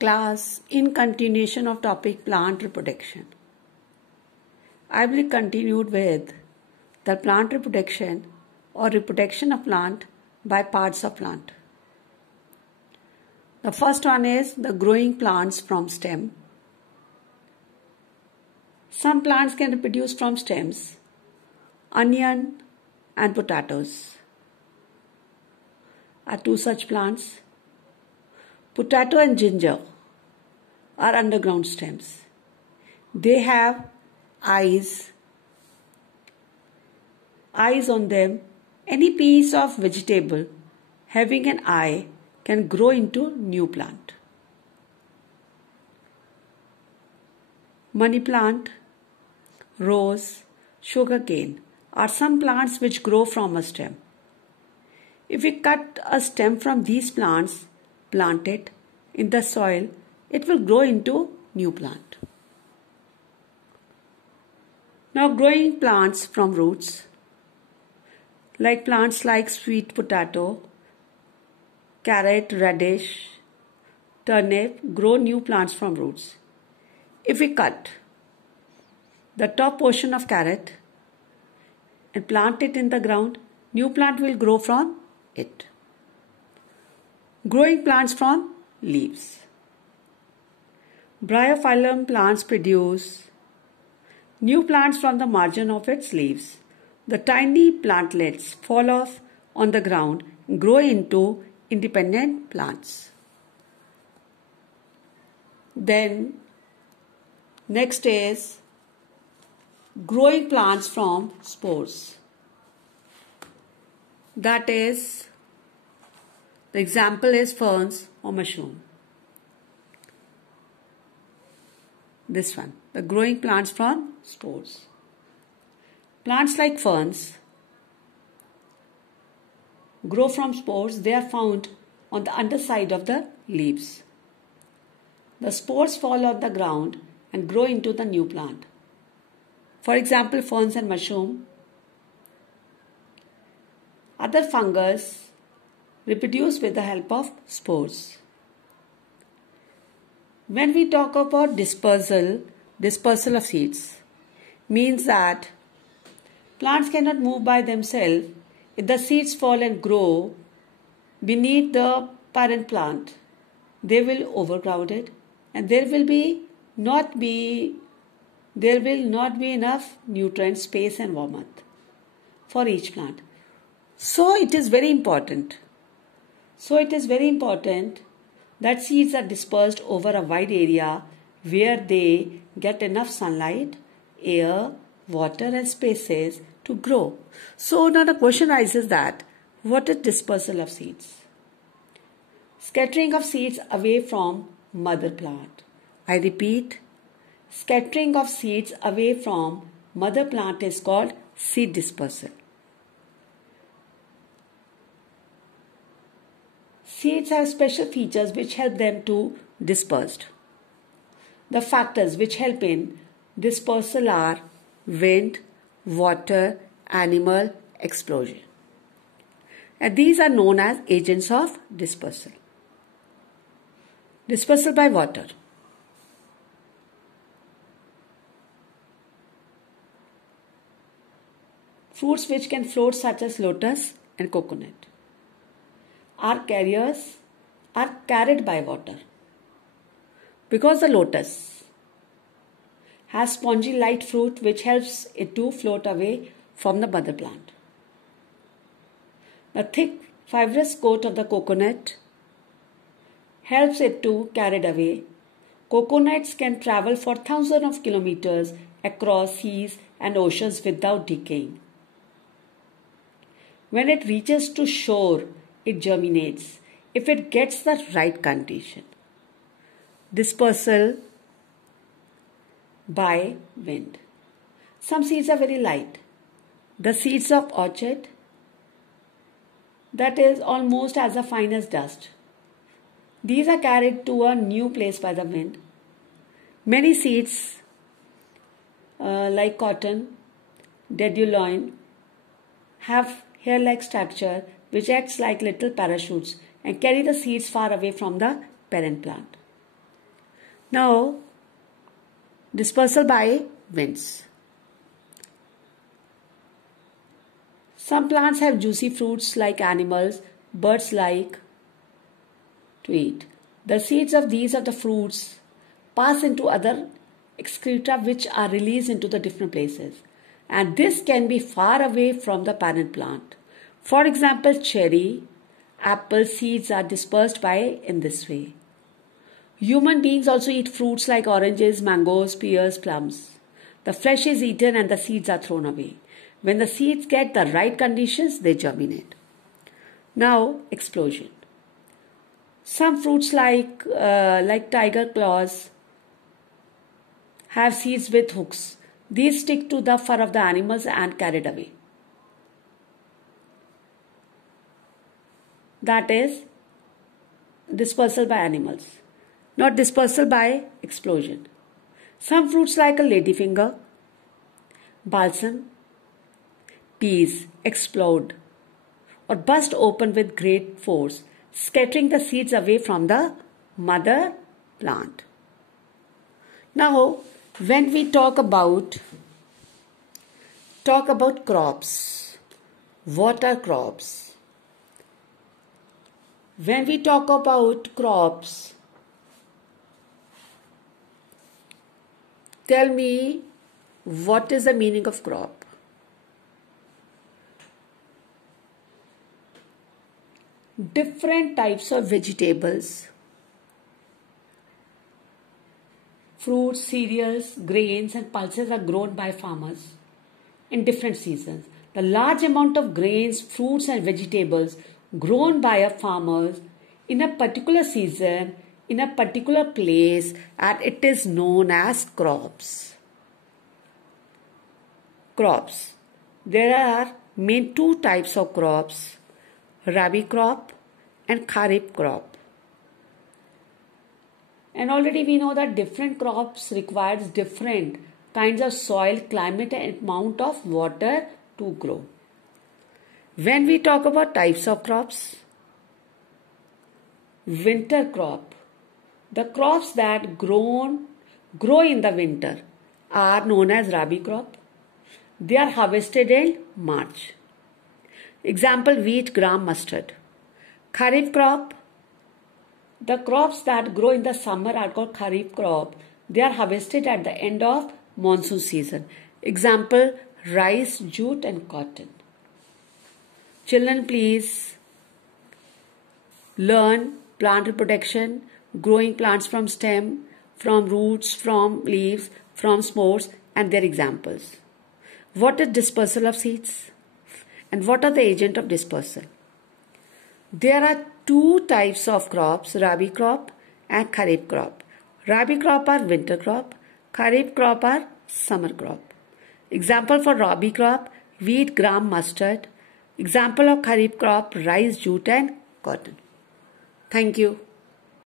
Class, in continuation of topic plant reproduction, I will continue with the plant reproduction or reproduction of plant by parts of plant. The first one is the growing plants from stem. Some plants can reproduce from stems, onion and potatoes are two such plants. Potato and ginger are underground stems. They have eyes on them. Any piece of vegetable having an eye can grow into new plant. Money plant, rose, sugarcane are some plants which grow from a stem. If we cut a stem from these plants, plant it in the soil, it will grow into new plant. Now growing plants from roots, like plants like sweet potato, carrot, radish, turnip, grow new plants from roots. If we cut the top portion of carrot and plant it in the ground, new plant will grow from it. Growing plants from leaves. Bryophyllum plants produce new plants from the margin of its leaves. The tiny plantlets fall off on the ground and grow into independent plants. Then next is growing plants from spores. That is, the example is ferns or mushroom. This one, the growing plants from spores. Plants like ferns grow from spores. They are found on the underside of the leaves. The spores fall on the ground and grow into the new plant. For example, ferns and mushroom. Other fungus reproduce with the help of spores. When we talk about dispersal of seeds means that plants cannot move by themselves. If the seeds fall and grow beneath the parent plant, they will overcrowd it and there will not be enough nutrient, space and warmth for each plant. So it is very important that seeds are dispersed over a wide area where they get enough sunlight, air, water and spaces to grow. So now the question arises that what is dispersal of seeds? Scattering of seeds away from mother plant. I repeat, scattering of seeds away from mother plant is called seed dispersal. Seeds have special features which help them to disperse. The factors which help in dispersal are wind, water, animal, explosion. And these are known as agents of dispersal. Dispersal by water. Fruits which can float such as lotus and coconut are carried by water. Because the lotus has spongy light fruit which helps it to float away from the mother plant. The thick fibrous coat of the coconut helps it to carry it away. Coconuts can travel for thousands of kilometers across seas and oceans without decaying. When it reaches to shore, it germinates if it gets the right condition. Dispersal by wind. Some seeds are very light. The seeds of orchid, that is almost as fine as dust. These are carried to a new place by the wind. Many seeds like cotton, dandelion have hair-like structure which acts like little parachutes and carry the seeds far away from the parent plant. Now, dispersal by winds. Some plants have juicy fruits like animals, birds like to eat. The seeds of these of the fruits pass into other excreta which are released into the different places. And this can be far away from the parent plant. For example, cherry, apple seeds are dispersed by in this way. Human beings also eat fruits like oranges, mangoes, pears, plums. The flesh is eaten and the seeds are thrown away. When the seeds get the right conditions, they germinate. Now, explosion. Some fruits like tiger claws have seeds with hooks. These stick to the fur of the animals and carried away. That is dispersal by animals, not dispersal by explosion. Some fruits like a ladyfinger, balsam, peas explode or burst open with great force, scattering the seeds away from the mother plant. Now, when we talk about crops, what are crops? When we talk about crops, tell me what is the meaning of crop? Different types of vegetables, fruits, cereals, grains and pulses are grown by farmers in different seasons. The large amount of grains, fruits and vegetables grown by a farmer in a particular season, in a particular place, and it is known as crops. Crops. There are main two types of crops, Rabi crop and Kharif crop. And already we know that different crops requires different kinds of soil, climate and amount of water to grow. When we talk about types of crops, winter crop, the crops that grow in the winter are known as Rabi crop. They are harvested in March. Example, wheat, gram, mustard. Kharif crop, the crops that grow in the summer are called Kharif crop. They are harvested at the end of monsoon season. Example, rice, jute and cotton. Children, please learn plant reproduction, growing plants from stem, from roots, from leaves, from spores and their examples. What is dispersal of seeds? And what are the agent of dispersal? There are two types of crops, Rabi crop and Kharif crop. Rabi crop are winter crop, Kharif crop are summer crop. Example for Rabi crop, wheat, gram, mustard. Example of Kharif crop, rice, jute and cotton. Thank you.